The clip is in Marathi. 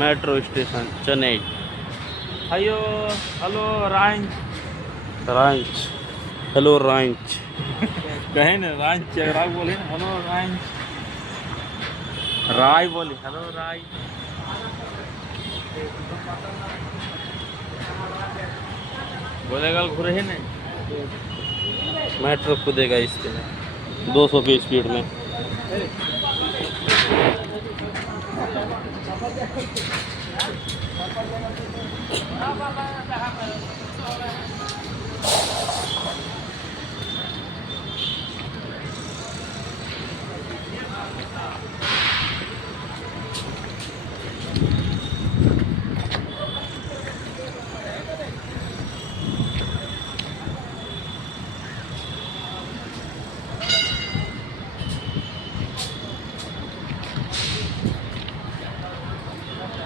Metro station Chennai. अयो हेलो रांच रांच। हेलो रांच। कहे ना रांच राय बोले ना हेलो रांच राय बोले हेलो राय बोलेगा घूरे है ना मेट्रो कूदेगा इस पे 200 की स्पीड में।